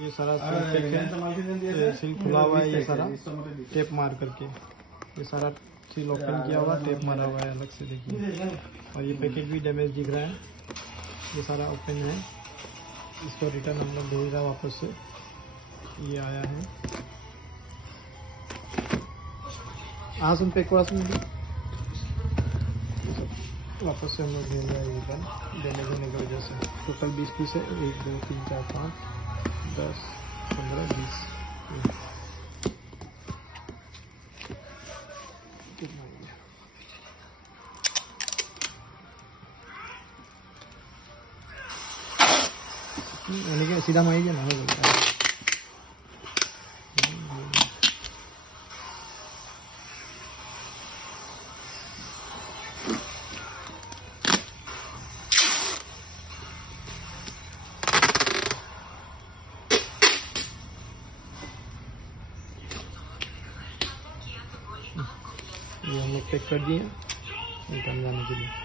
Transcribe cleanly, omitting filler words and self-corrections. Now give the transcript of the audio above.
ये सारा सील खुला हुआ है, ये सारा टेप मार करके, ये सारा सील ओपन किया हुआ, टेप मारा हुआ है अलग से, देखिए। और ये पैकेज भी डैमेज दिख रहा है, ये सारा ओपन है। इसको रिटर्न हम लोग भेज रहा है वापस से, ये आया है। हाँ सुन पैक थोड़ा सुन, वापस से हम लोग भेज रहे हैं रिटर्न डैमेज होने की वजह से। टोटल 20 पीस है, 1 2 3 4 5 10 15 20। लेकिन सीधा मारी ना हो बोलता है। ये हम लोग पैक कर दिए रिटर्न जाने के लिए।